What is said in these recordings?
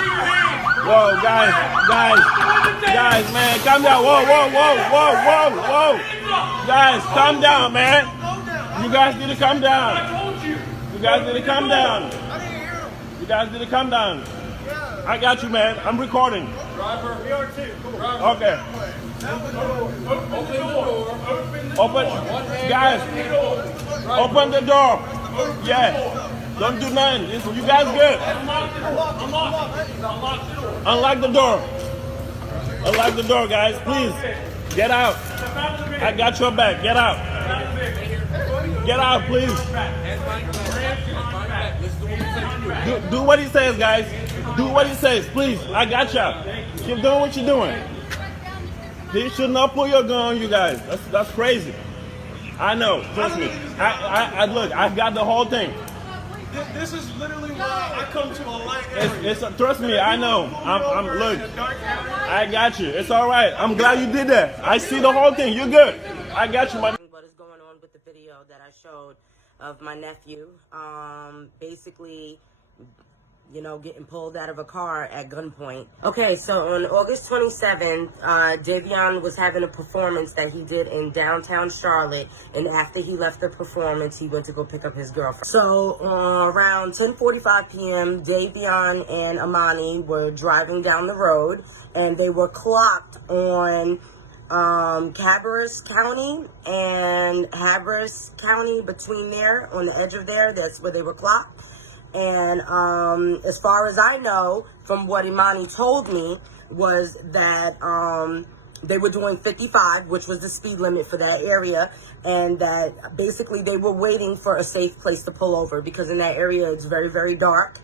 Whoa, guys, man, calm down. Whoa. Guys, calm down, man. You guys need to calm down. You guys need to calm down. I got you, man. I'm recording. Driver, we are too. Okay. Open, guys. Open the door. Yeah. Don't do nothing. You guys good. Unlock the door. Unlock the door, guys. Please. Get out. I got your back. Get out. Get out, please. Do what he says, guys. Do what he says, please. I got y'all. Keep doing what you're doing. He should not pull your gun on you guys. That's crazy. I know. Trust me. I look. I got the whole thing. This is literally why I come to a light area. Trust me. I know. I'm look. I got you. It's all right. I'm glad you did that. I see the whole thing. You're good. I got you, my. What is going on with the video that I showed of my nephew? Basically, you know, getting pulled out of a car at gunpoint. Okay, so on August 27th, Davion was having a performance that he did in downtown Charlotte, and after he left the performance, he went to go pick up his girlfriend. So around 10:45 p.m., Davion and Amani were driving down the road, and they were clocked on Cabarrus County and Habermas County. Between there, on the edge of there, that's where they were clocked. And as far as I know, from what Imani told me, was that they were doing 55, which was the speed limit for that area, and that basically they were waiting for a safe place to pull over, because in that area it's very, very dark.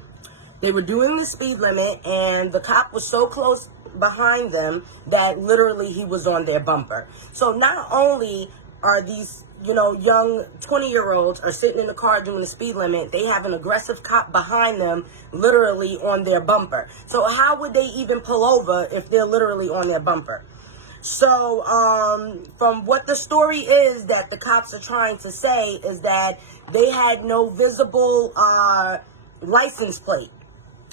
They were doing the speed limit, and the cop was so close behind them that literally he was on their bumper. So not only are these, you know, young 20-year-olds are sitting in the car doing the speed limit, they have an aggressive cop behind them literally on their bumper. So how would they even pull over if they're literally on their bumper? So from what the story is that the cops are trying to say is that they had no visible license plate.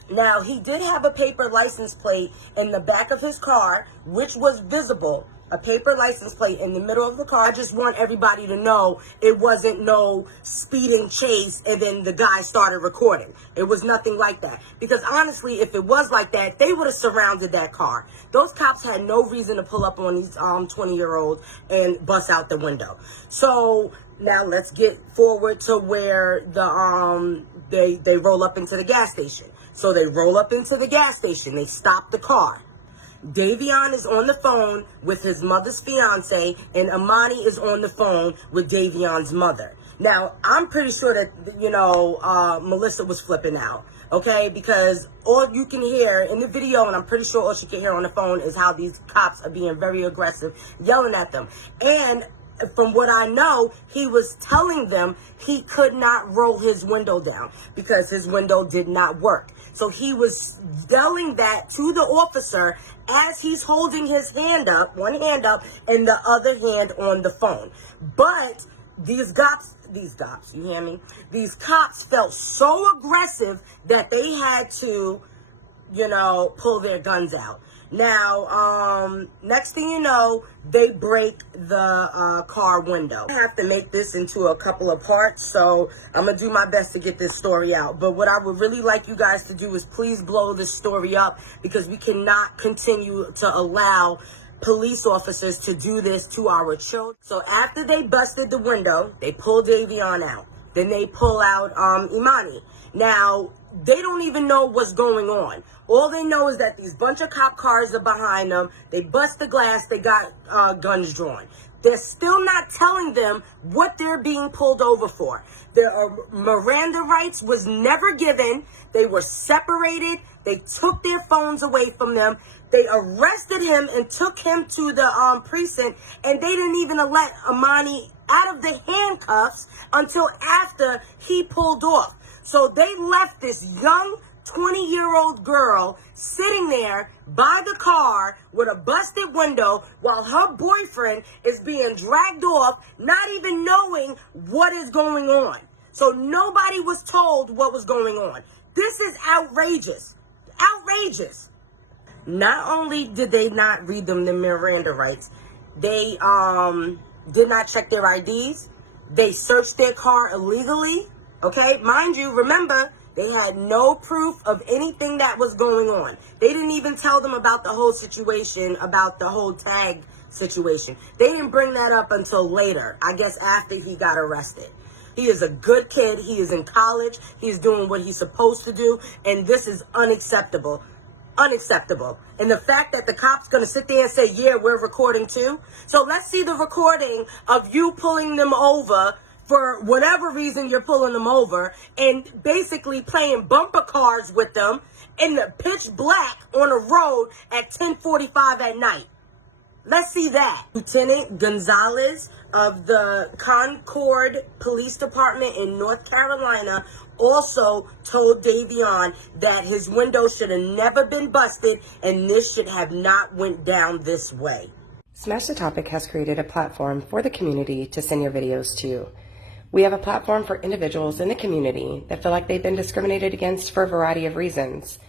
Now, he did have a paper license plate in the back of his car, which was visible. A paper license plate in the middle of the car. I just want everybody to know it wasn't no speeding chase and then the guy started recording. It was nothing like that. Because honestly, if it was like that, they would have surrounded that car. Those cops had no reason to pull up on these 20-year-olds and bust out the window. So now let's get forward to where the they roll up into the gas station. So they roll up into the gas station. They stop the car. Davion is on the phone with his mother's fiance, and Amani is on the phone with Davion's mother. Now, I'm pretty sure that, you know, Melissa was flipping out, okay? Because all you can hear in the video, and I'm pretty sure all she can hear on the phone, is how these cops are being very aggressive, yelling at them. And from what I know, he was telling them he could not roll his window down because his window did not work. So he was yelling that to the officer as he's holding his hand up, one hand up, and the other hand on the phone. But these cops, you hear me? These cops felt so aggressive that they had to, you know, pull their guns out. Now, next thing you know, they break the car window. I have to make this into a couple of parts, so I'm going to do my best to get this story out. But what I would really like you guys to do is please blow this story up, because we cannot continue to allow police officers to do this to our children. So after they busted the window, they pulled Davion out. Then they pull out Imani. Now, they don't even know what's going on. All they know is that these bunch of cop cars are behind them. They bust the glass. They got guns drawn. They're still not telling them what they're being pulled over for. Their Miranda rights was never given. They were separated. They took their phones away from them. They arrested him and took him to the precinct, and they didn't even let Amani out of the handcuffs until after he pulled off. So they left this young 20-year-old girl sitting there by the car with a busted window while her boyfriend is being dragged off, not even knowing what is going on. So nobody was told what was going on. This is outrageous. Outrageous. Not only did they not read them the Miranda rights, they did not check their IDs. They searched their car illegally. Okay, mind you, remember, they had no proof of anything that was going on. They didn't even tell them about the whole situation, about the whole tag situation. They didn't bring that up until later, I guess after he got arrested. He is a good kid. He is in college. He's doing what he's supposed to do. And this is unacceptable. Unacceptable. And the fact that the cop's going to sit there and say, yeah, we're recording too. So let's see the recording of you pulling them over for whatever reason you're pulling them over and basically playing bumper cars with them in the pitch black on a road at 10:45 at night. Let's see that. Lieutenant Gonzalez of the Concord Police Department in North Carolina also told Davion that his window should have never been busted and this should have not went down this way. Smash the Topic has created a platform for the community to send your videos to. We have a platform for individuals in the community that feel like they've been discriminated against for a variety of reasons.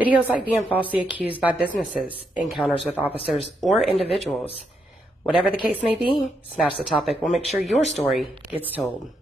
Videos like being falsely accused by businesses, encounters with officers, or individuals. Whatever the case may be, Smash the Topic will make sure your story gets told.